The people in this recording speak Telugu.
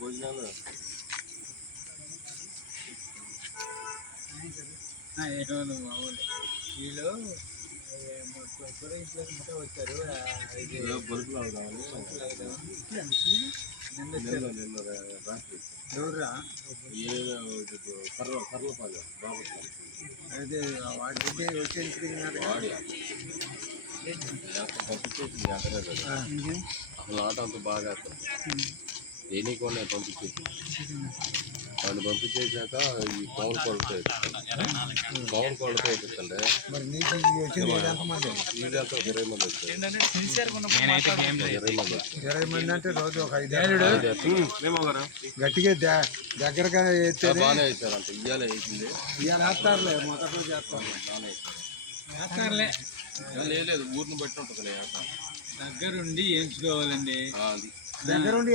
భోజనాలు ఏమో మామూలు వీళ్ళు ఇంట్లో ముట్ట వచ్చారు. బరుకులు అవుదామని ఎవరురా కర్రపాలెం బాగుంటుంది. అదే వాడి వచ్చేది వాడి పంపించేసి అసలు ఆట అంతా బాగా దేని కూడా పంపించేసి వాడిని పంపించేసాక ఈ పవన్ కోళ్ళతో పవన్ కోళ్ళతో వేపిస్తండి. మరి నీకు ఎంతమంది? వీళ్ళంతా 20 మంది వచ్చారు. 20 మంది అంటే రోజు ఒక 5 గట్టిగా దగ్గరగా బాగానే వేసారు. అంత ఇయ్యాలే వేసింది. ఇవాళ వేస్తారులే, మొదట్లో చేస్తారు. వేస్తారులే, లేదు ఊరిని బట్టి ఉంటుంది. దగ్గరుండి ఎంచుకోవాలండి. అది దగ్గరుండి